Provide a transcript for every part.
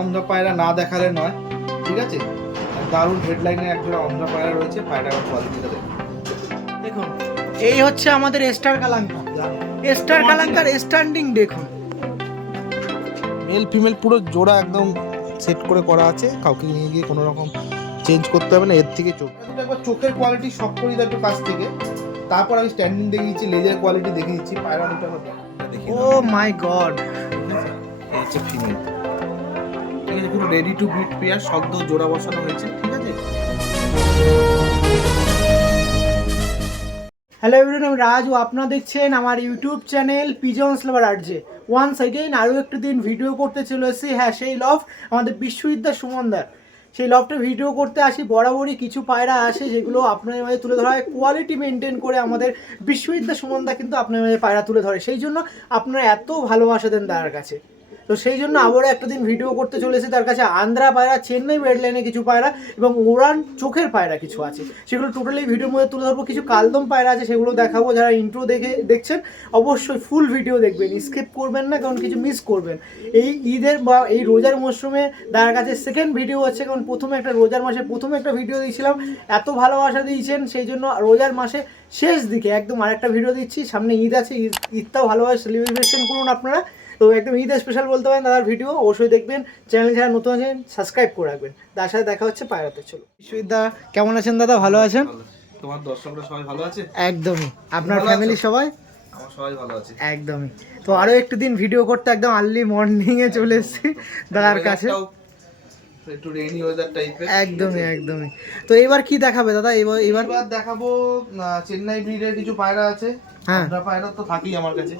অন্ধ্রা পায়রা না দেখালে নয়, ঠিক আছে। দারুণ হেডলাইনের একজোড়া অন্ধ্রা পায়রা রয়েছে, পায়রার কোয়ালিটিটা দেখুন। দেখুন এই হচ্ছে আমাদের স্টার কালাঙ্কা। স্টার কালাঙ্কার স্ট্যান্ডিং দেখুন, মেল ফিমেল পুরো জোড়া একদম সেট করে করা আছে, কাউকে নিয়ে গিয়ে কোনো রকম চেঞ্জ করতে হবে না। এর থেকে চোখ একবার চোখের কোয়ালিটি সব করি একটু কাছ থেকে, তারপর আমি স্ট্যান্ডিং দেখিয়েছি, লেজের কোয়ালিটি দেখিয়েছি, পায়রা দুটো দেখি। ও মাই গড, এই হচ্ছে ফিমেল, ঠিক আছে, পুরো রেডি টু ব্রিড পেয়ার, সদ্য জোড়া বসানো হয়েছে, ঠিক আছে। হ্যালো এভরিওয়ান, আমি রাজু, আপনারা দেখছেন আমার ইউটিউব চ্যানেল পিজনস লাভার আরজে। ওয়ান্স এগেইন আরও একটু দিন ভিডিও করতে চলে এসেছি। হ্যাঁ, সেই লফট আমাদের বিশ্ববিদ্যার সুমনদার, সেই লফটে ভিডিও করতে আসি। বরাবরই কিছু পায়রা আসে যেগুলো আপনাদের মাঝে তুলে ধরা হয়, কোয়ালিটি মেনটেন করে আমাদের বিশ্ববিদ্যা সুমনদা কিন্তু আপনাদের মাঝে পায়রা তুলে ধরে, সেই জন্য আপনারা এত ভালোবাসা দেন তার কাছে। তো সেই জন্য আবারও একটা দিন ভিডিও করতে চলেছি তার কাছে। আন্ধ্রা পায়রা, চেন্নাই রেড লাইনে কিছু পায়রা এবং উড়ান চোখের পায়রা কিছু আছে, সেগুলো টোটালি ভিডিওর মধ্যে তুলে ধরবো। কিছু কালদম পায়রা আছে, সেগুলো দেখাবো। যারা ইন্ট্রো দেখছেন অবশ্যই ফুল ভিডিও দেখবেন, স্কিপ করবেন না, কারণ কিছু মিস করবেন। এই ঈদের বা এই রোজার মরশুমে তার কাছে সেকেন্ড ভিডিও হচ্ছে, কারণ প্রথমে একটা রোজার মাসে প্রথমে একটা ভিডিও দিয়েছিলাম, এত ভালোবাসা দিয়েছেন, সেই জন্য রোজার মাসে শেষ দিকে একদম আরেকটা ভিডিও দিচ্ছি। সামনে ঈদ আছে, ঈদটাও ভালোভাবে সেলিব্রেশন করুন আপনারা। তো একদম ঈদ স্পেশাল বলতে পারেন দাদার ভিডিও, অবশ্যই দেখবেন। চ্যানেল যারা নতুন আছেন সাবস্ক্রাইব করে রাখবেন। তার সাথে দেখা হচ্ছে পায়রাতে। চলো বিশ্ববিদ্যা, কেমন আছেন দাদা? ভালো আছেন? তোমার দর্শকরা সবাই ভালো আছে? একদমই। আপনার ফ্যামিলি সবাই? আমার সবাই ভালো আছে একদমই। তো আরও একটু দিন ভিডিও করতে একদম আর্লি মর্নিংয়ে চলে এসেছি দাদার কাছে, একটু রেইনি ওয়েদার টাইপের। একদমই একদমই। তো এবার কি দেখাবে দাদা? এবার দেখাবো চেন্নাই ব্রিডের কিছু পায়রা আছে। হ্যাঁ, আন্ধ্রা পায়রা তো থাকেই আমার কাছে,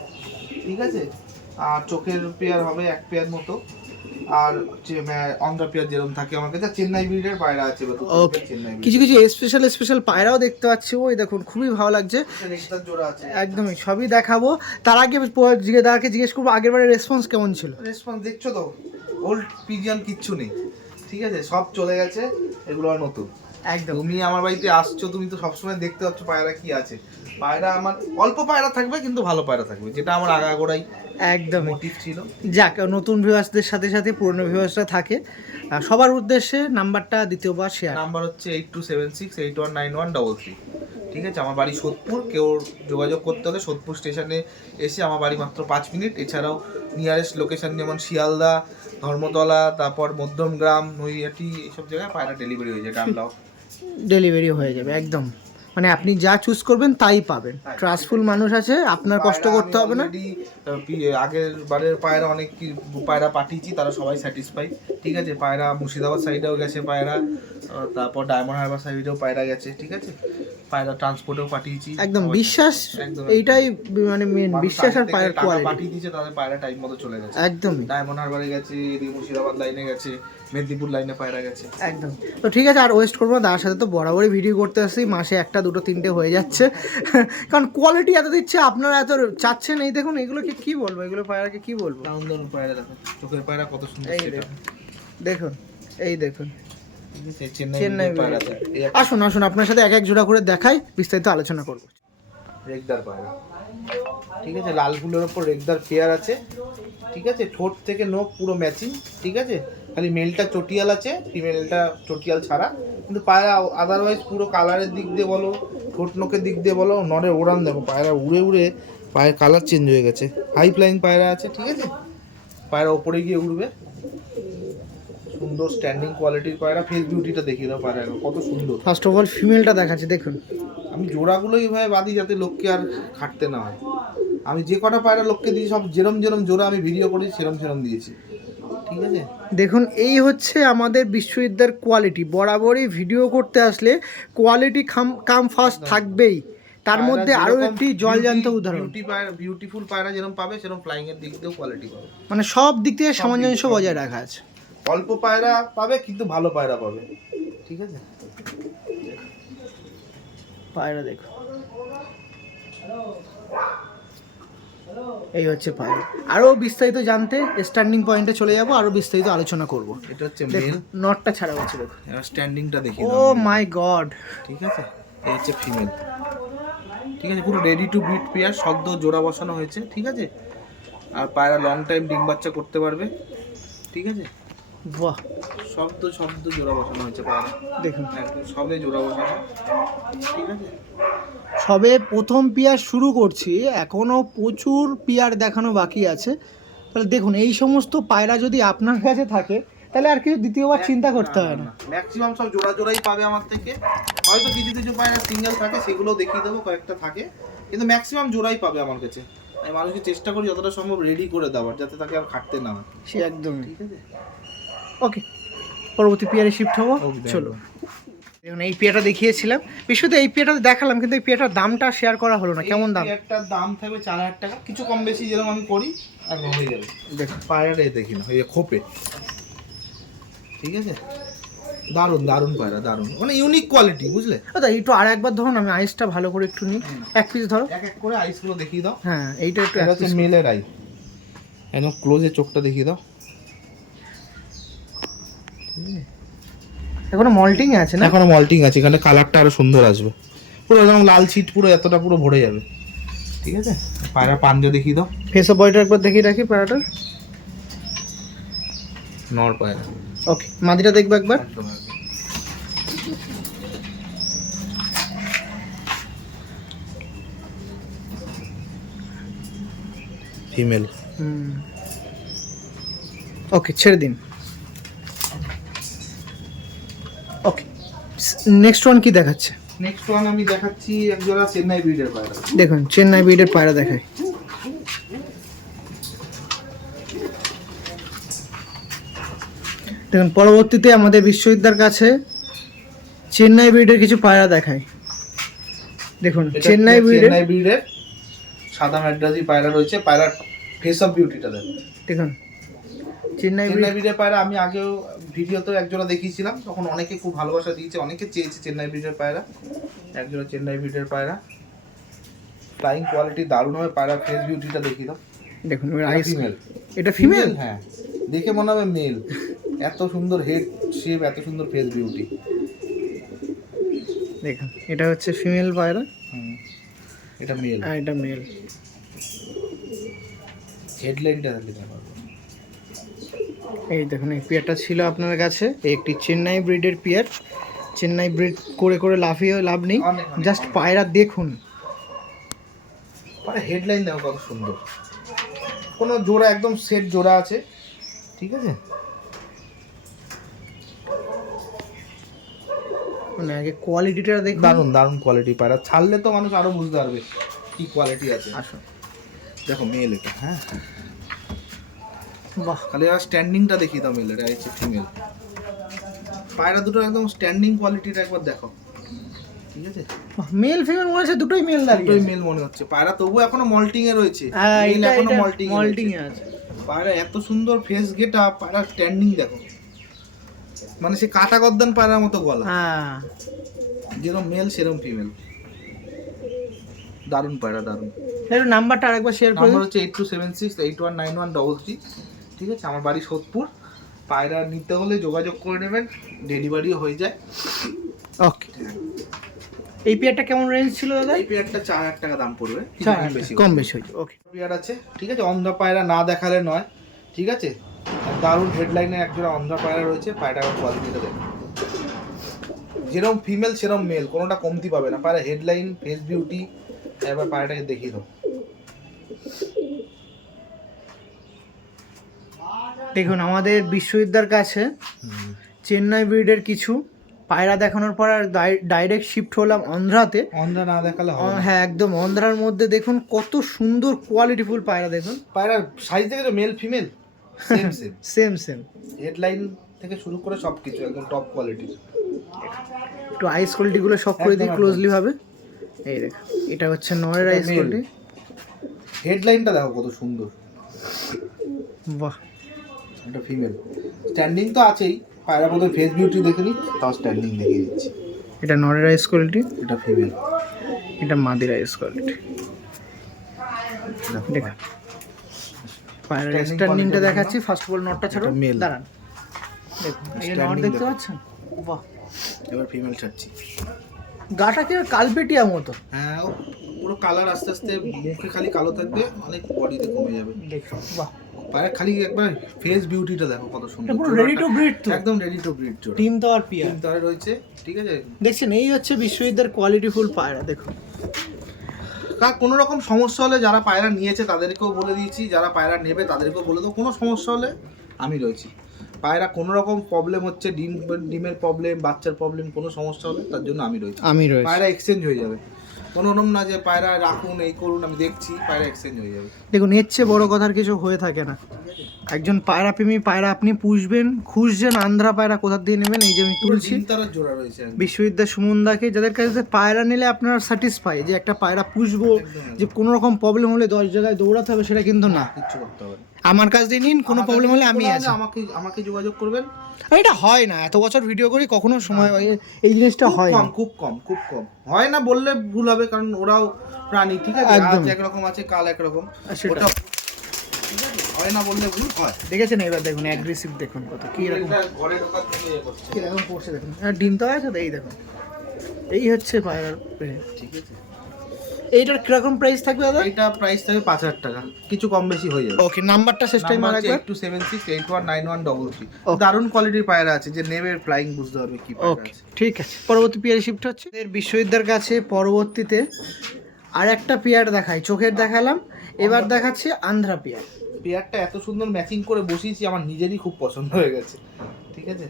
ঠিক আছে। আর চোখের পেয়ার হবে এক পেয়ার মতো, আর অন্ধ্রা পেয়ার যেরকম থাকে আমার কাছে, চেন্নাই ব্রিডের পায়রা আছে। ওকে, কিছু কিছু স্পেশাল পায়রাও দেখতে পাচ্ছি। ওই দেখুন, খুবই ভালো লাগছে। জোড়া আছে, একদমই সবই দেখাবো। তার আগে দাদাকে জিজ্ঞেস করবো আগের বারের রেসপন্স কেমন ছিল। রেসপন্স দেখছো তো, ওল্ড পিজিয়ন কিচ্ছু নেই, ঠিক আছে, সব চলে গেছে, এগুলো আর নতুন। একদম, তুমি আমার বাড়িতে আসছো, তুমি তো সবসময় দেখতে পাচ্ছ পায়রা কি আছে। পায়রা আমার অল্প পায়রা থাকবে, কিন্তু ভালো পায়রা থাকবে, যেটা আমার আগাগোড়াই একদম মোটিভ ছিল। যাক, নতুন ভিউয়ার্সদের সাথে সাথে পুরনো ভিউয়ার্সরা থাকে, সবার উদ্দেশ্যে নাম্বারটা দ্বিতীয়বার শেয়ার। নাম্বার হচ্ছে 8276819133, ঠিক আছে। আমার বাড়ি সোদপুর, কেউ যোগাযোগ করতে হলে সোদপুর স্টেশনে এসে, আমার বাড়ি মাত্র 5 মিনিট। এছাড়াও নিয়ারেস্ট লোকেশন যেমন শিয়ালদা, ধর্মতলা, তারপর মধ্যমগ্রাম, নৈহাটি, এইসব জায়গায় পায়রা ডেলিভারি হয়ে যায়। ডামলাও ডেলিভারি হয়ে যাবে একদম, মানে আপনি যা চুজ করবেন তাই পাবেন। ট্রাস্টফুল মানুষ আছে, আপনার কষ্ট করতে হবে না। আগের বারের পায়রা অনেক পায়রা পাঠিয়েছি, তারা সবাই স্যাটিসফাই, ঠিক আছে। পায়রা মুর্শিদাবাদ সাইডেও গেছে পায়রা, তারপর ডায়মন্ড হারবার সাইডেও পায়রা গেছে, ঠিক আছে। পায়রা ট্রান্সপোর্টেও পাঠিয়েছি, একদম বিশ্বাস, এইটাই মানে মেন বিশ্বাস। আর পায়রার কোয়ালিটি পাঠিয়ে দিয়েছে, তাদের পায়রা টাইম মতো চলে গেছে। একদমই, ডায়মন্ড হারবারে গেছে, এদিকে মুর্শিদাবাদ লাইনে গেছে, মেদিনীপুর লাইনে পায়রা গেছে, একদম। তো ঠিক আছে, আর ওয়েস্ট করবো না, তার সাথে তো বরাবরই ভিডিও করতে আসছি, মাসে একটা দুটো তিনটে হয়ে যাচ্ছে, কারণ কোয়ালিটি এত দিচ্ছে, আপনারা এত চাচ্ছেন। এই দেখুন, এগুলোকে কি বলবো, এগুলো পায়রাকে কি বলবো। দারুণ পায়রা দেখো, চোখের পায়রা কত সুন্দর। এই দেখুন, এই দেখুন চেন্নাই পায়রা। আসুন আসুন, আপনার সাথে এক এক জোড়া করে দেখাই, বিস্তারিত আলোচনা করবো। রেগদার পায়রা, ঠিক আছে, লাল ফুলের ওপর রেগদার পেয়ার আছে, ঠিক আছে। ঠোঁট থেকে নখ পুরো ম্যাচিং, ঠিক আছে। খালি মেলটা চটিয়াল আছে, ফিমেলটা চটিয়াল ছাড়া, কিন্তু পায়রা আদারওয়াইজ পুরো কালারের দিক দিয়ে বলো, ঠোঁট নখের দিক দিয়ে বলো, নড়ে ওড়ান দেখো, পায়রা উড়ে উড়ে পায়ের কালার চেঞ্জ হয়ে গেছে। হাই ফ্লাইং পায়রা আছে, ঠিক আছে। পায়রা ওপরে গিয়ে উড়বে, সুন্দর স্ট্যান্ডিং কোয়ালিটির পায়রা। ফেস বিউটিটা দেখিয়ে দাও পায়রা কত সুন্দর। ফার্স্ট অফ অল ফিমেলটা দেখাচ্ছি, দেখুন। আমি জোড়াগুলো এইভাবে বাঁধি যাতে লোককে আর খাটতে না হয়। আমি যে কটা পায়রা লোককে দিই, সব যেরম জোড়া আমি ভিডিও করি সেরম দিয়েছি, ঠিক আছে। দেখুন, এই হচ্ছে আমাদের বিশ্ববিদ্যার কোয়ালিটি। বরাবরই ভিডিও করতে আসলে কোয়ালিটি কাম ফার্স্ট থাকবেই, তার মধ্যে আরও একটি জলজান্ত উদাহরণ। বিউটিফুল পায়রা যেরকম পাবে, সেরকম ফ্লাইং এর দিক দিয়েও কোয়ালিটি পাবে, মানে সব দিক থেকে সামঞ্জস্য বজায় রাখা আছে। অল্প পায়রা পাবে, কিন্তু ভালো পায়রা পাবে, ঠিক আছে। পায়রা দেখো, এই হচ্ছে পায়রা। আরও বিস্তারিত জানতে স্ট্যান্ডিং পয়েন্টে চলে যাব, আরও বিস্তারিত আলোচনা করব। এটা হচ্ছে মেল, নটটা ছাড়া হচ্ছে, দেখো এবার স্ট্যান্ডিংটা দেখি। ও মাই গড, ঠিক আছে। এই হচ্ছে ফিমেল, ঠিক আছে, পুরো রেডি টু ব্রিড পেয়ার, সদ্য জোড়া বসানো হয়েছে, ঠিক আছে। আর পায়রা লং টাইম ডিম বাচ্চা করতে পারবে, ঠিক আছে। বাহ, শব্দ জোড়া বসানো হয়েছে পায়রা, দেখুন একদম সবে জোড়া বসানো, ঠিক আছে। সবে প্রথম পেয়ার শুরু করছি, এখনো প্রচুর পেয়ার দেখানো বাকি আছে। তাহলে দেখুন এই সমস্ত পায়রা যদি আপনার কাছে থাকে তাহলে আর কিছু দ্বিতীয়বার চিন্তা করতে হয় না। ম্যাক্সিমাম সব জোড়াই পাবে আমার থেকে, হয়তো কিছু কিছু পায়রা সিঙ্গেল থাকে, সেগুলো দেখিয়ে দেবো, কয়েকটা থাকে, কিন্তু ম্যাক্সিমাম জোড়াই পাবে আমার কাছে। আমি মানুষকে চেষ্টা করি যতটা সম্ভব রেডি করে দেওয়ার, যাতে তাকে আর খাটতে না হয়। সে একদমই ঠিক আছে। ওকে, পরবর্তী পেয়ারে শিফট হবো। Okay, চলো, দেখুন এই পেয়ারটা দেখিয়েছিলাম, বিশুদ্ধ এই পেয়ারটা দেখালাম, কিন্তু এই পেয়ারটার দামটা শেয়ার করা হলো না। কেমন দাম? একটা দাম থাকবে 4000 টাকা, কিছু কম বেশি যেরকম আমি করি একদম হয়ে যাবে। দেখুন পায়রাটা দেখি না, ওই খোপে, ঠিক আছে। দারুণ দারুণ পায়রা, দারুণ, মানে ইউনিক কোয়ালিটি, বুঝলে। দাদা একটু আর একবার ধরুন, আমি আইসটা ভালো করে একটু নিই, এক পিস ধরো। এক এক করে আইসগুলো দেখিয়ে দাও। হ্যাঁ, এইটা একটু এটা হচ্ছে মেলের আই, একদম ক্লোজে চোখটা দেখিয়ে দাও। এখনো মল্টিং আছে না? এখনো মল্টিং আছে, এখানে কালারটা আরো সুন্দর আসবে, পুরো একদম লাল ছিট, পুরো এতটা পুরো ভরে যাবে, ঠিক আছে। পায়রা পাঞ্জা দেখিয়ে দাও। ফেস অফ বয়টা একবার দেখিয়ে রাখি পায়রাটা। নর পায়রা। ওকে, মাদিটা দেখবো একবার। ফিমেল। ওকে, ছেড়ে দিন। ওকে, নেক্সট ওয়ান কি দেখাচ্ছে? নেক্সট ওয়ান আমি দেখাচ্ছি একজোড়া চেন্নাই ব্রিডের পায়রা। দেখুন চেন্নাই ব্রিডের পায়রা দেখাই। দেখুন পরবর্তীতে আমাদের বিশ্ববিদ্যার কাছে চেন্নাই ব্রিডের কিছু পায়রা দেখাই। দেখুন চেন্নাই ব্রিডের সাদা ম্যাড্রাসি পায়রা রয়েছে, পায়রার ফেস অফ বিউটিটা দেখুন। দেখুন চেন্নাই ব্রিডের পায়রা আমি আগেও ভিডিওতে একজোড়া দেখিয়েছিলাম, তখন অনেকে খুব ভালোবাসা দিয়েছে, অনেকে চেয়েছে চেন্নাই ব্রিডের পায়রা। একজোড়া চেন্নাই ব্রিডের পায়রা, ফ্লাইং কোয়ালিটি দারুণ হবে, পায়রা ফেস বিউটিটা দেখিয়ে দাও। দেখুন ফিমেল। এটা ফিমেল? হ্যাঁ, দেখে মনে হবে মেল, এত সুন্দর হেড শেপ, এত সুন্দর ফেস বিউটি। দেখুন এটা হচ্ছে ফিমেল পায়রা, এটা মেল, আর এটা মেল। হেডলাইনটা দেখতে পারবো। এই দেখুন এই পেয়ারটা ছিল আপনার কাছে, এই একটি চেন্নাই ব্রিডের পেয়ার। চেন্নাই ব্রিড করে করে লাফিয়ে লাভ নেই, জাস্ট পায়রা দেখুন। মানে হেডলাইন দেখো কত সুন্দর, কোনো জোড়া একদম সেট জোড়া আছে, ঠিক আছে। মানে আগে কোয়ালিটিটা দেখুন, দারুণ দারুণ কোয়ালিটি পায়রা, ছাড়লে তো মানুষ আরো বুঝতে পারবে কি কোয়ালিটি আছে। আসুন দেখো মেল এটা, হ্যাঁ বাহ, খালি আর স্ট্যান্ডিংটা দেখিয়ে দাও মেল, এটা হচ্ছে ফিমেল। পায়রা দুটো একদম স্ট্যান্ডিং কোয়ালিটিটা একবার দেখো, ঠিক আছে। মেল ফিমেল মনে হচ্ছে দুটোই মেল দাঁড়িয়ে দুটোই আছে। মেল মনে হচ্ছে, পায়রা তবু এখনো মল্টিং এ রয়েছে। হ্যাঁ, Male এটা এখনো মল্টিং এ আছে। পায়রা এত সুন্দর ফেস গেটা, পায়রা স্ট্যান্ডিং দেখো, মানে সে কাটা গদ্দান পায়রার মতো গলা, হ্যাঁ যেরকম মেল সেরকম ফিমেল, দারুণ পায়রা, দারুণ। একটু নাম্বারটা আরেকবার শেয়ার করে নাম্বার দিন। হচ্ছে 8276819133, ঠিক আছে। আমার বাড়ি সোদপুর, পায়রা নিতে হলে যোগাযোগ করে নেবেন, ডেলিভারিও হয়ে যায়। ওকে, এই পেয়ারটা কেমন রেঞ্জ ছিল দাদা? এই পেয়ারটা 4000 টাকা দাম পড়বে, কম বেশি হয়েছে। ওকে, পেয়ার আছে, ঠিক আছে। অন্ধ্রা পায়রা না দেখালে নয়, ঠিক আছে। দারুণ হেডলাইনের একজোড়া অন্ধ্রা পায়রা রয়েছে, পায়রাটার কোয়ালিটিটা দেখুন, যেরকম ফিমেল সেরকম মেল, কোনোটা কমতি পাবে না। পায়রা হেডলাইন, ফেস বিউটি, এবার পায়রাটাকে দেখিয়ে দাও। দেখুন আমাদের বিশ্ববিদ্যার কাছে চেন্নাই ব্রিডের কিছু পায়রা দেখানোর পর আর ডাইরেক্ট শিফট হলাম অন্ধ্রাতে। অন্ধ্রা না দেখালে হবে না। হ্যাঁ একদম, অন্ধ্রার মধ্যে দেখুন কত সুন্দর কোয়ালিটিফুল পায়রা। দেখুন পায়রার সাইজ দেখেছো, male female same same, same same, headline থেকে শুরু করে সব কিছু একদম টপ কোয়ালিটির। একটু আইস কোয়ালিটিগুলো সব করে দিই একদম, ক্লোজলি ভাবে। এই দেখুন এটা হচ্ছে নয়ের এটা আইস male। কোয়ালিটি। হেডলাইনটা দেখো কত সুন্দর, বাহ, এটা ফিমেল। স্ট্যান্ডিং তো আছেই, পায়রা মধ্যে ফেস বিউটি দেখে নি, তাও স্ট্যান্ডিং দেখিয়ে দিচ্ছি। এটা নরের আইস কোয়ালিটি, এটা ফিমেল, এটা মাদির আইস কোয়ালিটি। দেখুন পায়রার Standing স্ট্যান্ডিংটা quality দেখাচ্ছি। ফার্স্ট অফ অল নটটা ছাড়ো, এটা male। দাঁড়ান। দেখুন এই নট Standing দেখতে দেখুন। পাচ্ছেন? বাহ, এবার ফিমেল ছাড়ছি। গাটা কি কালপেটিয়া মতো। হ্যাঁ, ও পুরো কালার আস্তে আস্তে, মুখে খালি কালো থাকবে, অনেক বডিতে কমে যাবে। দেখুন বাহ, পায়রা খালি একবার ফেস বিউটিটা দেখো কত সুন্দর, পুরো রেডি টু ব্রিড তো, একদম রেডি টু ব্রিড জোড়া। টিম তো আর পিয়ার টিম তারে রয়েছে, ঠিক আছে। দেখছেন এই হচ্ছে বিশ্ববিদ্যালয়ের কোয়ালিটিফুল পায়রা। দেখুন কোনো রকম সমস্যা হলে যারা পায়রা নিয়েছে তাদেরকেও বলে দিয়েছি, যারা পায়রা নেবে তাদেরকেও বলে দেবো, কোনো সমস্যা হলে আমি রয়েছি। পায়রা কোনো রকম প্রবলেম হচ্ছে, ডিমের প্রবলেম, বাচ্চার প্রবলেম, কোনো সমস্যা হলে তার জন্য আমি রয়েছি। পায়রা এক্সচেঞ্জ হয়ে যাবে, কোনো ওরম না যে পায়রা রাখুন এই করুন, আমি দেখছি, পায়রা এক্সচেঞ্জ হয়ে যাবে। দেখুন এর চেয়ে বড় কথার কিছু হয়ে থাকে না। একজন পায়রা প্রেমী, পায়রা আপনি পুষবেন, খুঁজছেন আন্ধ্রা পায়রা কোথা দিয়ে নেবেন, এই যে আমি তুলছি তারা জোড়া রয়েছে বিশ্ববিদ্যালয় সুমনদাকে, যাদের কাছে পায়রা নিলে আপনারা স্যাটিসফাই যে একটা পায়রা পুষবো, যে কোনো রকম প্রবলেম হলে 10 জায়গায় দৌড়াতে হবে সেটা কিন্তু না। কিচ্ছু করতে হবে না, আমার কাছ দিয়ে নিন, কোনো প্রবলেম হলে আমি আছি। আমাকে যোগাযোগ করবেন। এটা হয় না, এত বছর ভিডিও করি কখনো সময় এই জিনিসটা হয় না, খুব কম হয় না বললে ভুল হবে, কারণ ওরাও প্রাণী, ঠিক আছে, আজ একরকম আছে কাল একরকম, ওটা হয় না বললে ভুল হয়। দেখেছেন এবার দেখুন অ্যাগ্রেসিভ, দেখুন কত কি রকম ঘরে ঢোকার থেকে করছে, কি রকম পড়ছে দেখুন, আর ডিম তো আছে তো, এই দেখুন এই হচ্ছে পায়রার, ঠিক আছে। এইটার কিরকম প্রাইস থাকবে দাদা? এটা প্রাইস থাকবে 5000 টাকা, কিছু কম বেশি হয়ে যাবে। ওকে, নাম্বারটা শেষ টাইম আর একবার। 8276819133। দারুণ কোয়ালিটির পায়রা আছে, যে নেবে ফ্লাইং বুঝতে পারবে কি পায়রা ওকে আছে। ঠিক আছে, পরবর্তী পেয়ারে শিফট হচ্ছে এর বিশ্ববিদ্যালয়ের কাছে। পরবর্তীতে আর একটা পেয়ার দেখাই, চোখের দেখালাম, এবার দেখাচ্ছে আন্ধ্রা পেয়ার। পেয়ারটা এত সুন্দর ম্যাচিং করে বসিয়েছি, আমার নিজেরই খুব পছন্দ হয়ে গেছে, ঠিক আছে।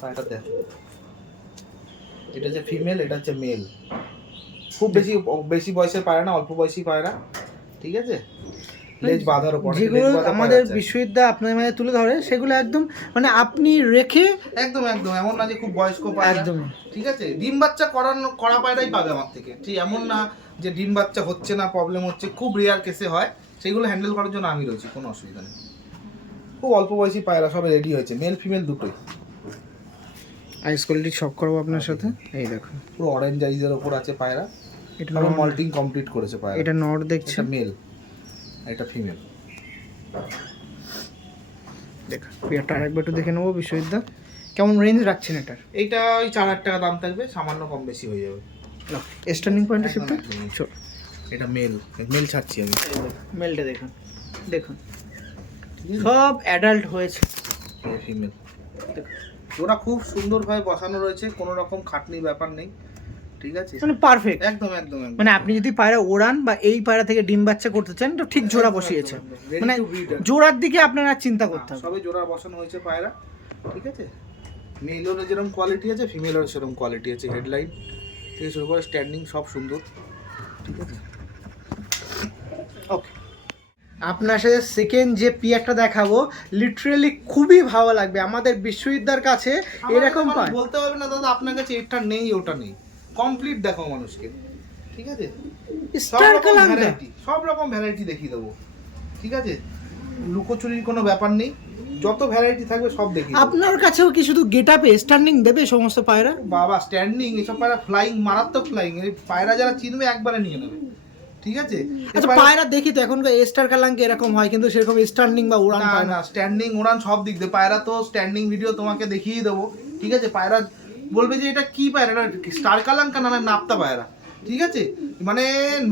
পায়রাটা দেখো, এটা হচ্ছে ফিমেল, এটা হচ্ছে মেল। খুব বেশি বয়সের পায়রা না, অল্প বয়সী পায়রা, ঠিক আছে। লেজ বাঁধার উপর, যেগুলো আমাদের বিশ্ববিদ্যালয় আপনাদের মাঝে তুলে ধরে সেগুলো একদম মানে আপনি রেখে একদম এমন না যে খুব বয়স্ক পায়রা, একদম ঠিক আছে। ডিম বাচ্চা করা পায়রাই পাবে আমার থেকে, ঠিক এমন না যে ডিম বাচ্চা হচ্ছে না, প্রবলেম হচ্ছে, খুব রেয়ার কেসে হয়, সেগুলো হ্যান্ডেল করার জন্য আমি রয়েছি, কোনো অসুবিধা নেই। খুব অল্প বয়সী পায়রা সব রেডি হয়েছে, মেল ফিমেল দুটোই। আইস কোয়ালিটি সব করবো আপনার সাথে, এই দেখুন পুরো অরেঞ্জ আইজের ওপর আছে পায়রা, এটা সব মল্টিং কমপ্লিট করেছে পায়রা। এটা নর দেখছেন, মেল, এটা ফিমেল। দেখ পেয়ারটা আরেকবার একটু দেখে নেবো বিশ্ববিদ্যালয় কেমন রেঞ্জ রাখছেন এটার। এইটা ওই 4000 টাকা দাম থাকবে, সামান্য কম বেশি হয়ে যাবে। স্টার্নিং পয়েন্টে শিফট, এটা মেল ছাড়ছি আমি। মেলটা দেখুন, দেখুন সব অ্যাডাল্ট হয়েছে, ফিমেল। ওরা খুব সুন্দরভাবে বসানো রয়েছে, কোনো রকম খাটনির ব্যাপার নেই, ঠিক আছে, মানে পারফেক্ট। একদম মানে আপনি যদি পায়রা ওড়ান বা এই পায়রা থেকে ডিম বাচ্চা করতে চান তো ঠিক জোড়া বসিয়েছে, মানে জোড়ার দিকে আপনার আর চিন্তা করতে হবে। সবে জোড়া বসানো হয়েছে পায়রা, ঠিক আছে। মেলেরও যেরকম কোয়ালিটি আছে, ফিমেলেরও সেরকম কোয়ালিটি আছে। হেডলাইন থেকে শুরু করে স্ট্যান্ডিং সব সুন্দর, ঠিক আছে। ওকে, আপনার সাথে সেকেন্ড যে পিয়ারটা দেখাবো লিটারেলি খুবই ভালো লাগবে। আমাদের বিশ্ববিদ্যালয়ের কাছে এরকম পায়, বলতে পারবে না দাদা আপনার কাছে এটা নেই ওটা নেই, কমপ্লিট দেখো মানুষকে, ঠিক আছে। স্টার কালাঙ্কা সব রকম ভ্যারাইটি দেখিয়ে দেবো, ঠিক আছে। লুকোচুরির কোনো ব্যাপার নেই, যত ভ্যারাইটি থাকবে সব দেখিয়ে দেবো। আপনার কাছেও কি শুধু গেটআপে স্ট্যান্ডিং দেবে সমস্ত পায়রা? বাবা স্ট্যান্ডিং এসব পায়রা ফ্লাইং, মারাত্মক ফ্লাইং, এই পায়রা যারা চিনবে একবারে নিয়ে নেবে, ঠিক আছে। আচ্ছা পায়রা দেখি তো এখনকার স্টার কালাঙ্কা এরকম হয়, কিন্তু সেরকম স্ট্যান্ডিং বা উড়ান পায় না। স্ট্যান্ডিং উড়ান সব দিক দিয়ে পায়রা, তো স্ট্যান্ডিং ভিডিও তোমাকে দেখিয়ে দেবো, ঠিক আছে। পায়রা বলবে যে এটা কি পায়রা, এটা স্টার কালাঙ্কা না নাপ্তা পায়রা, ঠিক আছে। মানে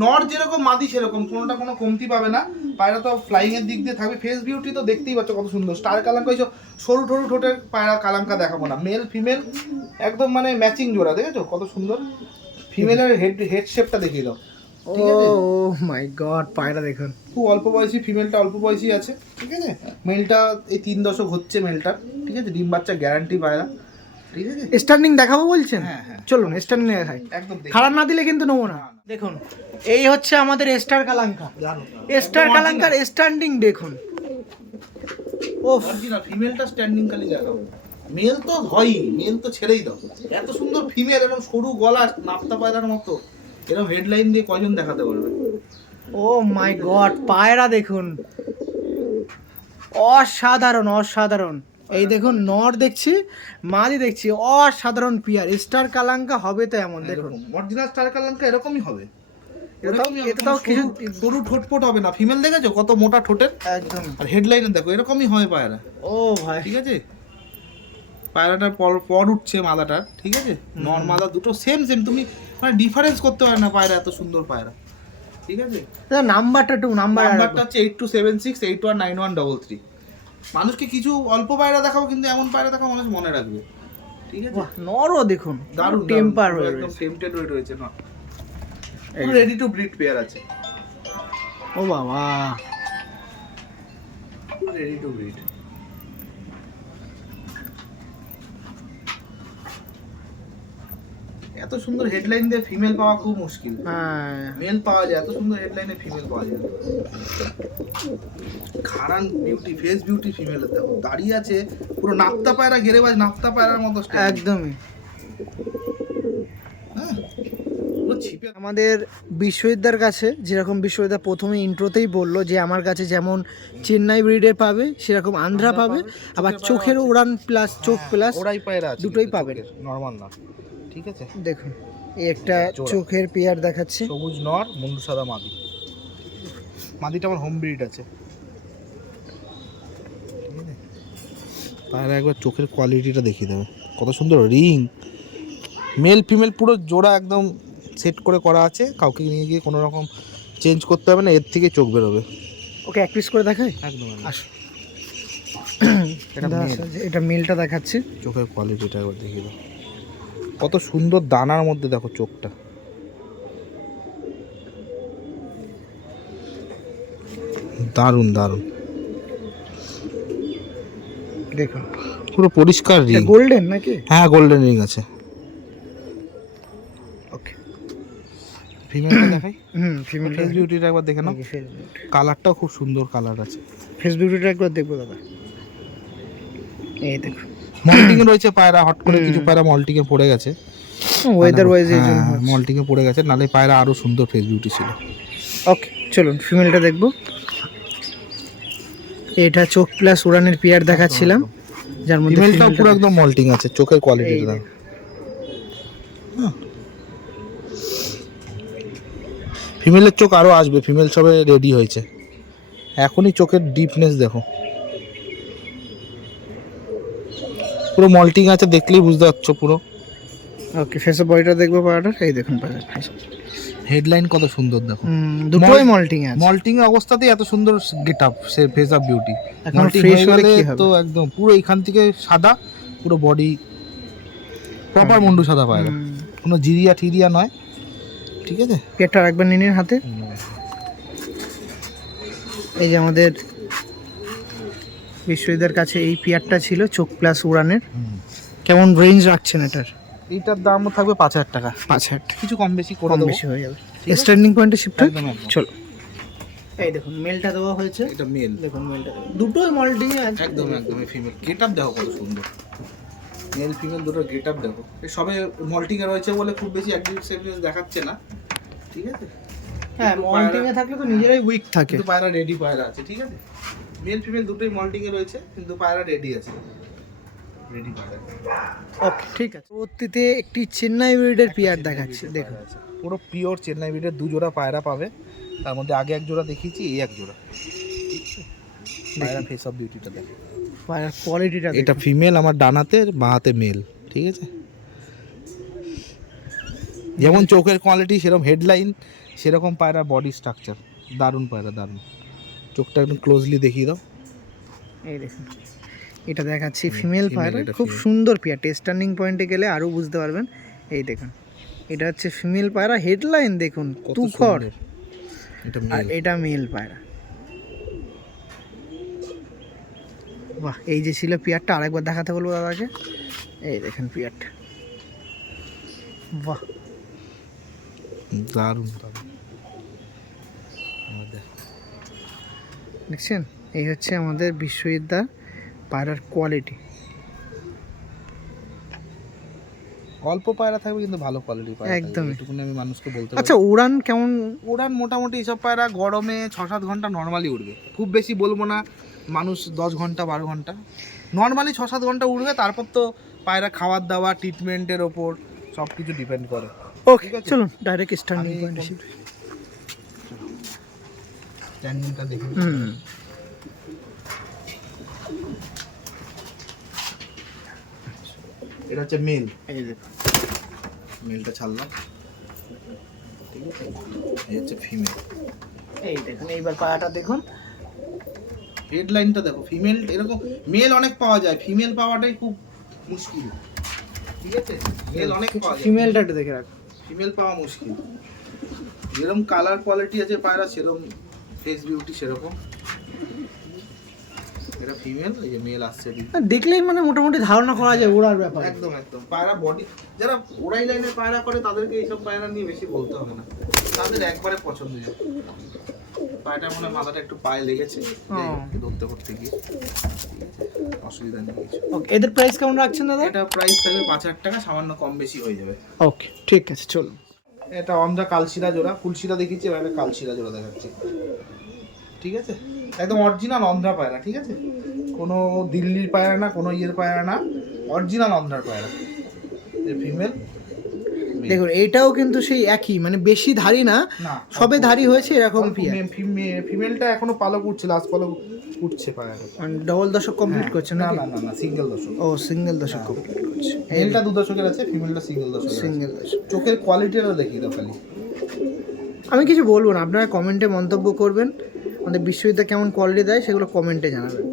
নর যেরকম মাদি সেরকম, কোনোটা কোনো কমতি পাবে না। পায়রা তো ফ্লাইং এর দিক দিয়ে থাকবে, ফেস বিউটি তো দেখতেই পাচ্ছ কত সুন্দর। স্টার কালাঙ্কা এইসব সরু ঠরু ঠোঁটের পায়রা কালাঙ্কা দেখাবো না, মেল ফিমেল একদম মানে ম্যাচিং জোড়া, দেখেছো কত সুন্দর। ফিমেলের হেড শেপটা দেখিয়ে দাও, ঠিক আছে। ও মাই গড, পায়রা দেখুন খুব অল্প বয়সী, ফিমেলটা অল্প বয়সী আছে, ঠিক আছে। মেলটা এই 3 দশক হচ্ছে মেলটা, ঠিক আছে। ডিম বাচ্চা গ্যারান্টি পায়রা, ঠিক আছে। স্ট্যান্ডিং দেখাবো বলছেন? হ্যাঁ হ্যাঁ, চলুন স্ট্যান্ডিং দেখাই, একদম খারাপ না দিলে কিন্তু নেবো না। দেখুন এই হচ্ছে আমাদের স্টার কালাঙ্কা, স্টার কালাঙ্কার স্ট্যান্ডিং দেখুন। ও ফিমেলটা স্ট্যান্ডিং খালি দেখাবো, মেল তো হয়ই, মেল তো ছেড়েই দাও। এত সুন্দর ফিমেল এবং সরু গলা, নাপ্তা পায়রার মতো, এরকম হেডলাইন দিয়ে কয়জন দেখাতে পারবে? ও মাই গড, পায়রা দেখুন অসাধারণ অসাধারণ। এই দেখুন নর দেখছি, মাদি দেখছি, অসাধারণ পিয়ার। স্টার কালাঙ্কা হবে তো এমন, দেখুন অরিজিনাল স্টার কালাঙ্কা এরকমই হবে, এটাও কিছু সরু ঠোঁট ফোট হবে না। ফিমেল দেখেছো কত মোটা ঠোঁটের, একদম। আর হেডলাইনে দেখো এরকমই হয় পায়রা, ও ভাই ঠিক আছে। পায়রাটার পর উঠছে মাদাটার, ঠিক আছে। নর মাদা দুটো সেম, তুমি মানে ডিফারেন্স করতে পারে না পায়রা, এত সুন্দর পায়রা, ঠিক আছে। নাম্বারটা নাম্বারটা হচ্ছে 8276819133। মানুষকে কিছু অল্প পায়রা দেখাবো, কিন্তু এমন পায়রা দেখাবো মানুষ মনে রাখবে, ঠিক আছে। নরও দেখুন দারুণ টেম্পার পুরো হয়ে একদম রয়েছে। টেম্পটেড হয়ে রয়েছে না, পুরো রেডি টু ব্রিড পেয়ার আছে, ও বাবা, পুরো রেডি টু ব্রিড। এত সুন্দর হেডলাইন দিয়ে ফিমেল পাওয়া খুব মুশকিল, হ্যাঁ মেল পাওয়া যায়, এত সুন্দর হেডলাইনে ফিমেল পাওয়া যায়। খারান বিউটি, ফেস বিউটি ফিমেলের দেখো, দাঁড়িয়ে আছে পুরো নাপ্তা পায়রা, গেরেবাজ নাপ্তা পায়রার মতো স্টাইল। একদমই। হ্যাঁ, পুরো ছিপে। আমাদের বিশ্ববিদ্যার কাছে যেরকম বিশ্ববিদ্যা প্রথমে ইন্ট্রোতেই বললো যে আমার কাছে যেমন চেন্নাই ব্রিডের পাবে সেরকম আন্ধ্রা পাবে, আবার চোখের উড়ান প্লাস চোখ প্লাস ওরাই পায়রা আছে, দুটোই পাবেন, নরমাল না, ঠিক আছে। দেখুন এই একটা চোখের পেয়ার দেখাচ্ছি, সবুজ নর, মুন্ডু সাদা মাদি। মাদিটা আমার হোম ব্রিড আছে, পায়রা একবার চোখের কোয়ালিটিটা দেখিয়ে দেবে, কত সুন্দর রিং। মেল ফিমেল পুরো জোড়া একদম সেট করে করা আছে, কাউকে নিয়ে গিয়ে কোনো রকম চেঞ্জ করতে হবে না, এর থেকে চোখ বেরোবে। ওকে এক পিস করে দেখাই, একদম আসো। এটা মেল, এটা মেলটা দেখাচ্ছি, চোখের কোয়ালিটিটা একবার দেখিয়ে দাও, কত সুন্দর দানার মধ্যে দেখো চোখটা, দারুণ দারুণ, দেখুন পুরো পরিষ্কার রিং। গোল্ডেন নাকি? হ্যাঁ, গোল্ডেন রিং আছে। ওকে, ফিমেলটা দেখাই। ফিমেল ফেস বিউটিটা একবার দেখে নাও, কালারটাও খুব সুন্দর কালার আছে। ফেস বিউটিটা একবার দেখবো দাদা, এই দেখুন মল্টিং এ রয়েছে পায়রা, হট করে কিছু পায়রা মল্টিং এ পড়ে গেছে, ওয়েদার ওয়াইজ এই জন্য মল্টিং এ পড়ে গেছে, নালে পায়রা আরো সুন্দর ফেস বিউটি ছিল। ওকে চলুন ফিমেলটা দেখবো। এটা চোখ প্লাস উড়ানের পেয়ার দেখাচ্ছিলাম, যার মধ্যে ফিমেলটাও পুরো একদম মল্টিং আছে, চোখের কোয়ালিটিটা দেখো। ফিমেলের চোখ আরো আসবে, ফিমেল সবে রেডি হয়েছে, এখনই চোখের ডিপনেস দেখো, পুরো মল্টিং আছে, দেখলেই বুঝতে পারছো পুরো। ওকে ফেস বডিটা দেখবো পায়রাটার, এই দেখুন পায়রা হেডলাইন কত সুন্দর দেখো, দুটোই মল্টিং আছে, মল্টিং এর অবস্থাতেই এত সুন্দর getup, say face of beauty. এখন ফ্রেশ হলে কি হবে তো একদম পুরো এখান থেকে সাদা, পুরো বডি প্রপার মুন্ডু সাদা পায়রা, কোনো জিরিয়া ঠিরিয়া নয়, ঠিক আছে। পেটটা রাখবেন নিনের হাতে। এই যে আমাদের বিশ্ববিদ্যার কাছে এই পেয়ারটা ছিল চোখ প্লাস উড়ানের, কেমন রেঞ্জ রাখছেন এটার? এইটার দাম থাকবে 5000 টাকা, 5000, কিছু কম বেশি করে কম দেবো, বেশি হয়ে যাবে। স্ট্যান্ডিং পয়েন্টে শিফট একদম একদম। চলো, এই দেখুন মেলটা দেওয়া হয়েছে, এটা মেল, দেখুন মেলটা দুটোই মল্টিং এ আছে, একদম একদম। এই ফিমেল গেটআপ দেখো কত সুন্দর, মেল ফিমেল দুটো গেটআপ দেখো, এই সবে মল্টিং এ রয়েছে বলে খুব বেশি অ্যাক্টিভ দেখাচ্ছে না, ঠিক আছে। হ্যাঁ মল্টিং এ থাকলে তো নিজেরাই উইক থাকে, কিন্তু পায়রা রেডি পায়রা আছে, ঠিক আছে। মেল ফিমেল দুটোই মল্টিং এ রয়েছে, কিন্তু পায়রা রেডি আছে, রেডি পায়রা। ওকে ঠিক আছে। পরবর্তীতে একটি চেন্নাই ব্রিডের পেয়ার দেখাচ্ছি, দেখুন পুরো পিওর চেন্নাই ব্রিডের দু জোড়া পায়রা পাবে, তার মধ্যে আগে এক জোড়া দেখিয়েছি, এই এক জোড়া, ঠিক আছে। পায়রা ফেস অফ বিউটিটা দেখো, পায়রার কোয়ালিটিটা এটা ফিমেল আমার ডানাতে, বাঁ হাতে মেল, ঠিক আছে। যেমন চোখের কোয়ালিটি সেরকম হেডলাইন, সেরকম পায়রা বডি স্ট্রাকচার, দারুণ পায়রা, দারুণ। চোখটা একদম ক্লোজলি দেখিয়ে দাও, এই দেখুন এটা দেখাচ্ছি ফিমেল female, পায়রা, এটা খুব female। সুন্দর পেয়ার, টার্নিং পয়েন্টে গেলে আরো বুঝতে পারবেন। এই দেখুন এটা হচ্ছে ফিমেল পায়রা, হেডলাইন দেখুন কত তুখর, সুন্দর। এটা আর মেল, এটা মেল পায়রা। বাহ, এই যে ছিল পেয়ারটা, আরেকবার দেখাতে বলবো দাদাকে, এই দেখেন পেয়ারটা, বাহ দারুণ দারুণ। আমাদের দেখছেন, এই হচ্ছে আমাদের বিশ্ববিদ্যার পায়রার কোয়ালিটি। অল্প পায়রা থাকবে কিন্তু ভালো কোয়ালিটি পায়রা, একদমই। এটুকুনি আমি মানুষকে বলতে আচ্ছা পারি। উড়ান কেমন? উড়ান মোটামুটি এইসব পায়রা গরমে 6-7 ঘন্টা নর্মালি উড়বে, খুব বেশি বলবো না, মানুষ 10 ঘন্টা 12 ঘন্টা নর্মালি 6-7 ঘন্টা উড়বে, তারপর তো পায়রা খাবার দাবার ট্রিটমেন্টের ওপর সব কিছু ডিপেন্ড করে। ওকে ঠিক আছে। চলুন ডাইরেক্ট স্ট্যান্ডিং আমি পয়েন্টে কোন- স্ট্যান্ডিংটা দেখি। এটা হচ্ছে মেল, এই দেখুন মেলটা ছাড়লাম, ঠিক আছে, এই হচ্ছে ফিমেল। এই দেখুন এইবার পায়াটা দেখুন, হেডলাইনটা দেখো। ফিমেল এরকম, মেল অনেক পাওয়া যায়, ফিমেল পাওয়াটাই খুব মুশকিল। ঠিক আছে, মেল অনেক পাওয়া যায়, ফিমেলটা একটু দেখে রাখুন। ফিমেল পাওয়া মুশকিল। যেরকম কালার কোয়ালিটি আছে পায়রা, সেরকম ফেস বিউটি সেরকম। এটা ফিমেল, এই যে মেল আসছে এদিকে। দেখলেই মানে মোটামুটি ধারণা করা যায় ওড়ার ব্যাপারে। একদম একদম। পায়রা বডি, যারা ওড়াই লাইনের পায়রা করে তাদেরকে এইসব পায়রা নিয়ে বেশি বলতে হবে না, তাদের একবারে পছন্দ যায়। পায়রাটার মনে হয় মাথাটা একটু পায়ে লেগেছে ধরতে করতে গিয়ে, অসুবিধা নেই কিছু। ওকে, এদের প্রাইস কেমন রাখছেন দাদা? এটা প্রাইস থাকবে 5,000 টাকা, সামান্য কম বেশি হয়ে যাবে। ওকে, ঠিক আছে, চলুন। এটা অন্ধ্রা কালশিরা জোড়া, ফুলশিরা দেখিয়েছি, এবার একটা কালশিরা জোড়া দেখাচ্ছি। ঠিক আছে, একদম অরিজিনাল অন্ধ্রা পায়রা। ঠিক আছে, কোনো দিল্লির পায়রা না, কোনো ইয়ের পায়রা না, অরিজিনাল অন্ধ্রার পায়রা। ফিমেল দেখুন এটাও কিন্তু সেই একই, মানে বেশি ধারি না, সবে ধারি হয়েছে এরকম পিয়া। ফিমেলটা এখনো পালক উঠছে, লাস্ট পালক উঠছে পায়রা। ডবল দশক কমপ্লিট করছে না নাকি? না না না, সিঙ্গেল দশক। ও সিঙ্গেল দশক কমপ্লিট করছে। মেলটা 2 দশকের আছে, ফিমেলটা সিঙ্গেল দশকের আছে। সিঙ্গেল দশক। চোখের কোয়ালিটিটা দেখিয়ে দাও খালি। আমি কিছু বলবো না, আপনারা কমেন্টে মন্তব্য করবেন, আমাদের বিশ্ববিদ্যালয় কেমন কোয়ালিটি দেয় সেগুলো কমেন্টে জানাবেন।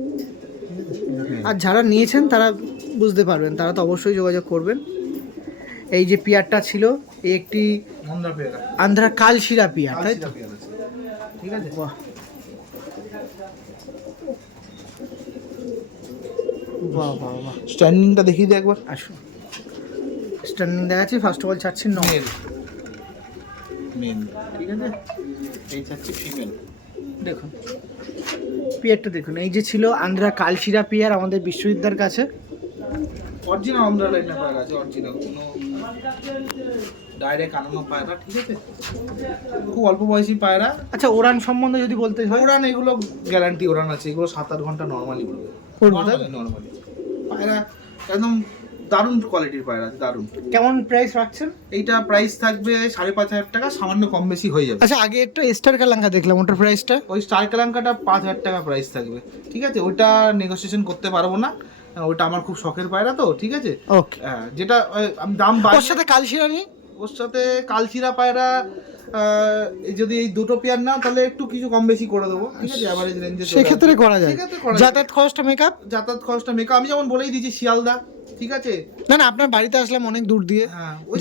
আর যারা নিয়েছেন তারা বুঝতে পারবেন, তারা তো অবশ্যই যোগাযোগ করবেন। এই যে পিয়ারটা ছিল, এই একটি অন্ধ্রা পেয়ারা, আন্ধ্রা কালশিরা পিয়ার, তাই তো? কালশিরা পেয়ারা আছে। ঠিক আছে, বাহ বাহ বাহ বাহ। স্ট্যান্ডিংটা দেখিয়ে দিই একবার। আসুন, স্ট্যান্ডিং দেখাচ্ছি। ফার্স্ট অফ অল ছাড়ছি মেল, মেল। ঠিক আছে, এই হচ্ছে ফিমেল। দেখুন পিয়ারটা দেখুন, এই যে ছিল আন্ধ্রা কালশিরা পিয়ার আমাদের বিশ্ববিদ্যালয়ের কাছে। অরিজিনাল অন্ধ্রা লাইনের পায়রা আছে, অরিজিনাল, কোনো ডাইরেক্ট আনানো পায়রা। ঠিক আছে, খুব অল্প বয়সী পায়রা। আচ্ছা, ওড়ান সম্বন্ধে যদি বলতে হয়? ওড়ান এগুলো গ্যারান্টি ওড়ান আছে, এগুলো 7-8 ঘন্টা নর্মালি উড়বে। নর্মালি পায়রা একদম দারুণ কোয়ালিটির পায়রা আছে, দারুণ। কেমন প্রাইস রাখছেন? এইটা প্রাইস থাকবে 5,500 টাকা, সামান্য কম বেশি হয়ে যাবে। আচ্ছা, আগে একটা স্টার কালাঙ্কা দেখলাম, ওটার প্রাইসটা? ওই স্টার কালাঙ্কাটা 5,000 টাকা প্রাইস থাকবে। ঠিক আছে, ওইটা নেগোসিয়েশন করতে পারবো না, ওইটা আমার খুব শখের পায়রা তো। ঠিক আছে, ওকে। যেটা আমি দাম বাড়ি, ওর সাথে কালশিরা নেই? ওর সাথে কালচিরা পায়রা যদি এই দুটো পেয়ার নাও তাহলে একটু কিছু কম বেশি করে দেবো। ঠিক আছে, অ্যাভারেজ রেঞ্জে সেক্ষেত্রে করা যায়। যাতায়াত খরচটা মেকআপ? যাতায়াত খরচটা মেকআপ আমি যেমন বলেই দিয়েছি, শিয়ালদা। ঠিক আছে, না না, আপনার বাড়িতে আসলাম অনেক দূর দিয়ে, ওই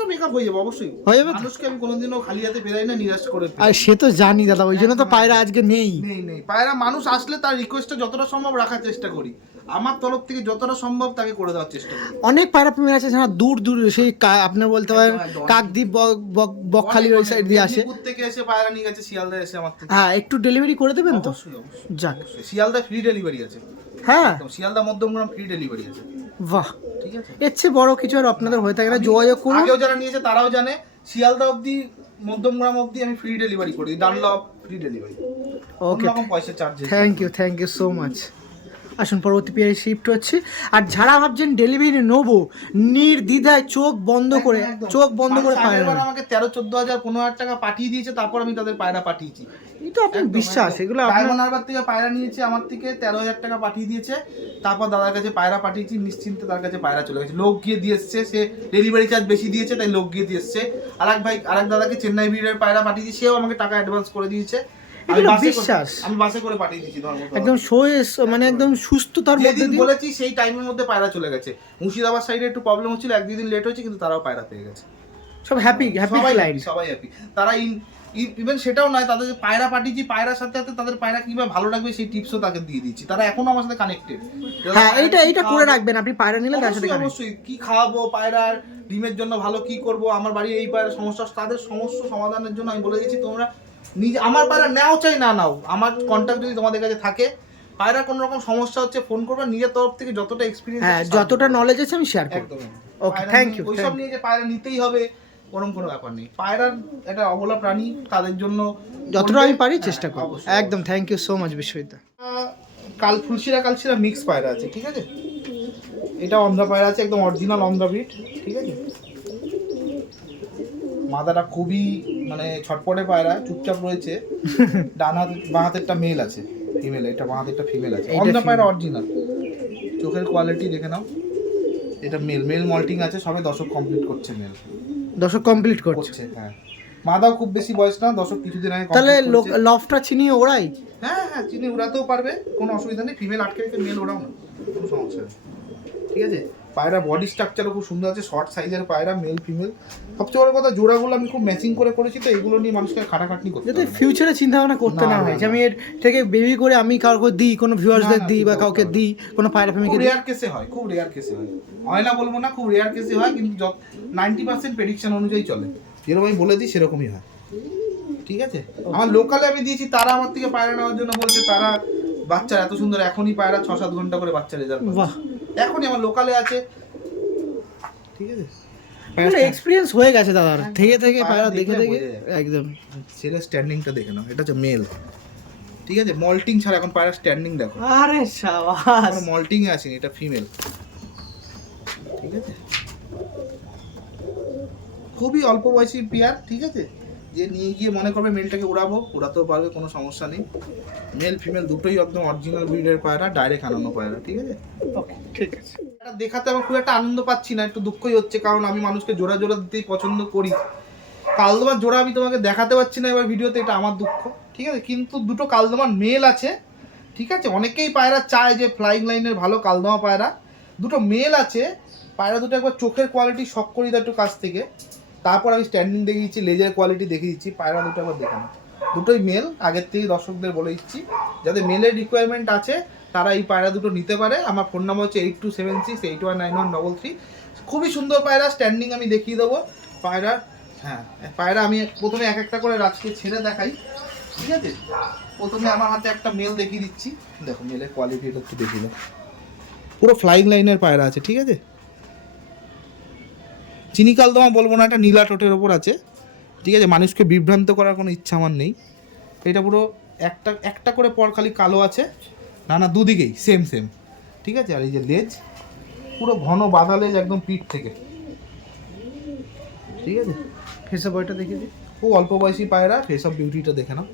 তো মেকআপ হয়ে যাবে, অবশ্যই হয়ে যাবে। মানুষকে আমি কোনোদিনও খালি হাতে বেরাই না, নিরাশ করে। আর সে তো জানি দাদা, ওই জন্য তো পায়রা আজকে নেই। নেই নেই পায়রা, মানুষ আসলে তার রিকোয়েস্টটা যতটা সম্ভব রাখার চেষ্টা করি, আমার তরফ থেকে যতটা সম্ভব তাকে করে দেওয়ার চেষ্টা করি। অনেক পায়রা প্রেমী আছে যারা দূর দূর, সেই আপনার বলতে পারেন কাকদ্বীপ, বকখালির ওই সাইড দিয়ে আসে। মেদিনীপুর থেকে এসে পায়রা নিয়ে গেছে, শিয়ালদা এসে আমার থেকে। হ্যাঁ, একটু ডেলিভারি করে দেবেন তো? অবশ্যই অবশ্যই। যাক, শিয়ালদা ফ্রি ডেলিভারি আছে। হ্যাঁ, শিয়ালদা মধ্যমগ্রাম ফ্রি ডেলিভারি আছে। বাহ, ঠিক আছে, এর চেয়ে বড় কিছু আর আপনাদের হয়ে থাকে না। যোগাযোগ করুন। আগেও যারা নিয়েছে তারাও জানে, শিয়ালদা অবধি, মধ্যমগ্রাম অবধি আমি ফ্রি ডেলিভারি করি, ডানলপ ফ্রি ডেলিভারি। ওকে, রকম পয়সা charge. Thank you so much. আসুন, পরবর্তী পেয়ারে শিফট হচ্ছে। আর যারা ভাবছেন ডেলিভারি নেবো, নির্দ্বিধায় চোখ বন্ধ করে পায়রা, আমাকে 13-14 হাজার 15,000 টাকা পাঠিয়ে দিয়েছে, তারপর আমি তাদের পায়রা পাঠিয়েছি। এই তো আপনার বিশ্বাস, এগুলো ডায়মন্ড হারবার থেকে পায়রা নিয়েছে, আমার থেকে 13,000 টাকা পাঠিয়ে দিয়েছে, তারপর দাদার কাছে পায়রা পাঠিয়েছি, নিশ্চিন্তে তার কাছে পায়রা চলে গেছে। লোক গিয়ে দিয়ে এসছে, সে ডেলিভারি চার্জ বেশি দিয়েছে তাই লোক গিয়ে দিয়ে এসছে। আরেক দাদাকে চেন্নাই ব্রিডের পায়রা পাঠিয়েছি, সেও আমাকে টাকা অ্যাডভান্স করে দিয়েছে। আমি বাসে করে পাঠিয়ে দিয়েছি ধর্মতলা। একদম মানে একদম সুস্থতার মধ্যে যেদিন বলেছি সেই টাইমের মধ্যে পায়রা চলে গেছে। মুর্শিদাবাদ সাইডে একটু প্রবলেম হচ্ছিল, 1-2 দিন লেট হয়েছে, কিন্তু তারাও পায়রা পেয়ে গেছে। সব হ্যাপি ক্লায়েন্ট, সবাই হ্যাপি। তারা ইভেন সেটাও নয়, তাদের পায়রা পাঠিয়েছি, পায়রার সাথে সাথে তাদের পায়রা কিভাবে ভালো রাখবে সেই টিপসও তাকে দিয়ে দিচ্ছি। তারা এখনো আমার সাথে কানেক্টেড। হ্যাঁ, এইটা করে রাখবেন, আপনি পায়রা নিলে তার সাথে অবশ্যই কি খাওয়াবো, পায়রার ডিমের জন্য ভালো কি করব, আমার বাড়ির এই পায়রার সমস্যা, তাদের সমস্ত সমাধানের জন্য আমি বলে দিচ্ছি, তোমরা নিজে আমার পায়রা নাও চাই না নাও, আমার কন্ট্যাক্ট যদি তোমাদের কাছে থাকে, পায়রা কোনো রকম সমস্যা হচ্ছে ফোন করবে, নিজের তরফ থেকে যতটা এক্সপেরিয়েন্স, হ্যাঁ, যতটা নলেজ আছে আমি শেয়ার করব। একদম। ওকে, থ্যাংক ইউ। ওইসব নিয়ে যে পায়রা নিতেই হবে ওরকম কোনো ব্যাপার নেই। পায়রার একটা অবলা প্রাণী, তাদের জন্য যতটা আমি পারি চেষ্টা করব। একদম, থ্যাংক ইউ সো মাচ বিশ্ববিদ্যালয়। কালশিরা মিক্স পায়রা আছে। ঠিক আছে, এটা অন্ধ্রা পায়রা আছে, একদম অরিজিনাল অন্ধ্রা ব্রিড। ঠিক আছে, মাদাটা খুবই মানে ছটপটে পায়রা, চুপচাপ রয়েছে। ডান হাতে বাঁ হাতেরটা মেল আছে, ফিমেল, এটা বাঁ হাতেরটা ফিমেল আছে। অন্ধ্রা পায়রা অরিজিনাল, চোখের কোয়ালিটি দেখে নাও। এটা মেল মল্টিং আছে, সবে 10 কমপ্লিট করছে, মেল 10 কমপ্লিট করছে। হ্যাঁ, মাদাও খুব বেশি বয়স না, দর্শক কিছুদিন আগে তাহলে complete করেছে। লফটা চিনিয়ে ওড়াই? হ্যাঁ হ্যাঁ, চিনি উড়াতেও পারবে, কোনো অসুবিধা নেই। ফিমেল আটকে রেখে মেল ওড়াও না, কোনো সমস্যা নেই। ঠিক আছে, পায়রা বডি স্ট্রাকচারও খুব সুন্দর আছে, শর্ট সাইজের পায়রা, মেল ফিমেল। সবচেয়ে বড় কথা, জোড়াগুলো আমি খুব ম্যাচিং করে করেছি, তো এগুলো নিয়ে মানুষকে খাটাখাটনি করতে যাতে হবে না। ফিউচারে চিন্তা ভাবনা করতে না, না না, হয় যে না। আমি এর থেকে বেবি করে আমি কাউকে দিই, কোনো ভিউয়ার্সদের না, না, দিই বা করতে কাউকে হবে না। দিই, কোনো পায়রা খুব ফ্যামিলিকে দিই। রেয়ার কেসে হয়, খুব রেয়ার কেসে হয়, হয় না বলবো না, খুব রেয়ার কেসে হয়, কিন্তু 90% প্রেডিকশন অনুযায়ী চলে, যেরকম আমি বলে দিই সেরকমই হয়। ঠিক আছে, আমার লোকালে আমি দিয়েছি, তারা আমার থেকে পায়রা নেওয়ার জন্য বলছে, তারা বাচ্চার এত সুন্দর, এখনই পায়রা 6-7 ঘন্টা করে বাচ্চা রেজাল্ট বাহ, এখনই আমার লোকালে আছে। ঠিক আছে, এক্সপিরিয়েন্স হয়ে গেছে দাদার থেকে থেকে পায়রা পায়রা দেখে দেখলে দেখে বোঝা যাবে। একদম। ছেলের স্ট্যান্ডিংটা দেখে নাও, এটা হচ্ছে মেল। ঠিক আছে, মল্টিং ছাড়া এখন পায়রা স্ট্যান্ডিং দেখো, আরে শাবাশ, মল্টিং এ আসেনি, এটা ফিমেল। ঠিক আছে, খুবই অল্প বয়সী পেয়ার। ঠিক আছে, যে নিয়ে গিয়ে মনে করবে মেলটাকে উড়াবো, উড়াতেও পারবে, কোনো সমস্যা নেই। মেল ফিমেল দুটোই একদম অরিজিনাল ব্রিডের পায়রা, ডাইরেক্ট আনানো পায়রা। ঠিক আছে, ওকে ঠিক আছে। এটা দেখাতে আমার খুব একটা আনন্দ পাচ্ছি না, একটু দুঃখই হচ্ছে, কারণ আমি মানুষকে জোড়া জোড়া দিতেই পছন্দ করি। কালদমার জোড়া আমি তোমাকে দেখাতে পারছি না এবার ভিডিওতে, এটা আমার দুঃখ। ঠিক আছে, কিন্তু দুটো কালদমার মেল আছে। ঠিক আছে, অনেকেই পায়রা চায় যে ফ্লাইং লাইনের ভালো কালদমা পায়রা, দুটো মেল আছে। পায়রা দুটো একবার চোখের কোয়ালিটি শক করি দাও একটু কাছ থেকে, তারপর আমি স্ট্যান্ডিং দেখে দিচ্ছি, লেজের কোয়ালিটি দেখে দিচ্ছি। পায়রা দুটো একবার দেখে নাও, দুটোই মেল। আগের থেকে দর্শকদের বলে দিচ্ছি, যাদের মেলের রিকোয়ারমেন্ট আছে তারা এই পায়রা দুটো নিতে পারে। আমার ফোন নাম্বার হচ্ছে 8276819133। খুবই সুন্দর পায়রা, স্ট্যান্ডিং আমি দেখিয়ে দেবো পায়রা। হ্যাঁ, পায়রা আমি প্রথমে এক একটা করে রাজকে ছেড়ে দেখাই। ঠিক আছে, প্রথমে আমার হাতে একটা মেল দেখিয়ে দিচ্ছি, দেখো মেলের কোয়ালিটিটা একটু দেখিয়ে দাও, পুরো ফ্লাইং লাইনের পায়রা আছে। ঠিক আছে, চিনি কালদমা বলবো না, এটা নীলা টোটের ওপর আছে। ঠিক আছে, মানুষকে বিভ্রান্ত করার কোনো ইচ্ছা আমার নেই। এটা পুরো একটা একটা করে পর খালি কালো আছে, না না দুদিকেই সেম সেম। ঠিক আছে, আর এই যে লেজ, পুরো ঘন বাঁধা লেজ একদম পিঠ থেকে। ঠিক আছে, ফেসে বইটা দেখিয়ে দিই। খুব অল্প বয়সী পায়রা, ফেস অফ বিউটিটা দেখে নাও,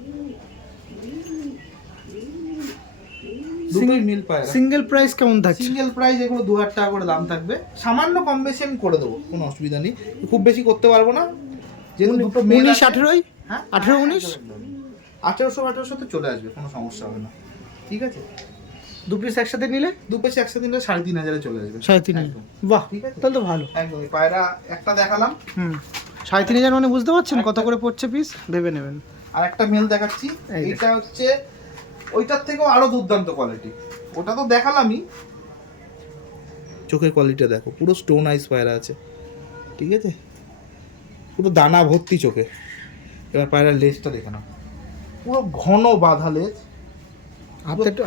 দুটোই মিল পায়রা। সিঙ্গেল প্রাইস কেমন থাকছে? সিঙ্গেল প্রাইস এগুলো 2000 টাকা করে দাম থাকবে, সামান্য কম বেশি আমি করে দেবো, কোনো অসুবিধা নেই। খুব বেশি করতে পারবো না, যেহেতু দুটো মেল 19-18, হ্যাঁ 18-19 1800 তো চলে আসবে, কোনো সমস্যা হবে না। ঠিক আছে, দু পিস একসাথে নিলে দু পেশে একসাথে নিলে 3500 চলে আসবে। 3.5। একদম। বাহ, ঠিক আছে, তাহলে তো ভালো। একদম। এই পায়রা একটা দেখালাম, 3.5 মানে বুঝতে পারছেন কত করে পড়ছে পিস, ভেবে নেবেন। আর একটা মেল দেখাচ্ছি, এই যে। এটা হচ্ছে ওইটার থেকেও আরো দুর্দান্ত কোয়ালিটি। ওটা তো দেখালামই, চোখের কোয়ালিটিটা দেখো, পুরো স্টোন আইস পায়রা আছে। ঠিক আছে, পুরো দানা ভর্তি চোখে। এবার পায়রার লেজটা দেখে নাও, পুরো ঘন বাঁধা লেজ,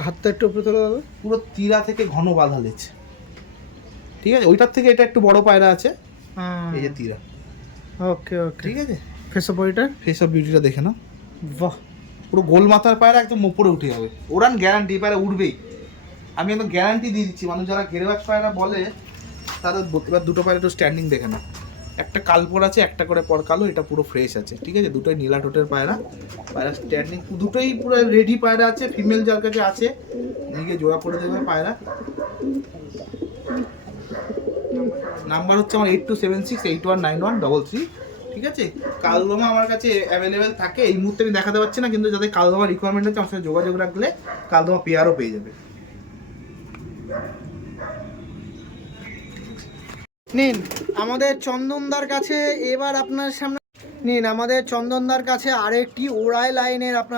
হাতটা একটু উপরে তোলা যাবে? পুরো তীরা থেকে ঘন বাঁধা লেজ। ঠিক আছে, ওইটার থেকে এটা একটু বড় পায়রা আছে, এই যে তীরা। ওকে ওকে, ঠিক আছে, ফেসে বইটা ফেস অফ বিউটিটা দেখে নাও, বাহ, পুরো গোল মাথার পায়রা, একদম উপরে উঠে যাবে, ওড়ান গ্যারান্টি, পায়রা উঠবেই। আমি একদম গ্যারান্টি দিয়ে দিচ্ছি, মানুষ যারা গেরেবাজ পায়রা বলে তাদের এবার দুটো পায়রা একটু স্ট্যান্ডিং দেখে না, একটা কালপর আছে, একটা করে পর কালো, এটা পুরো ফ্রেশ আছে। ঠিক আছে, দুটোই নীলা টোটের পায়রা, পায়রা স্ট্যান্ডিং দুটোই পুরো রেডি পায়রা আছে। ফিমেল যার কাছে আছে নিয়ে জোড়া করে দেবে পায়রা। নাম্বার হচ্ছে আমার 8276819133। ঠিক আছে, কালদমা আমার কাছে অ্যাভেলেবেল থাকে, এই মুহূর্তে আমি দেখাতে পারছি না, কিন্তু যাদের কালদমা রিকোয়ারমেন্ট আছে আমার সাথে যোগাযোগ রাখলে কালদমা পেয়ারও পেয়ে যাবে। নিন আমাদের চন্দনদার কাছে, এবার আপনার সামনে নিন আমাদের চন্দনদার কাছে আরেকটি ওড়াই লাইনের আপনার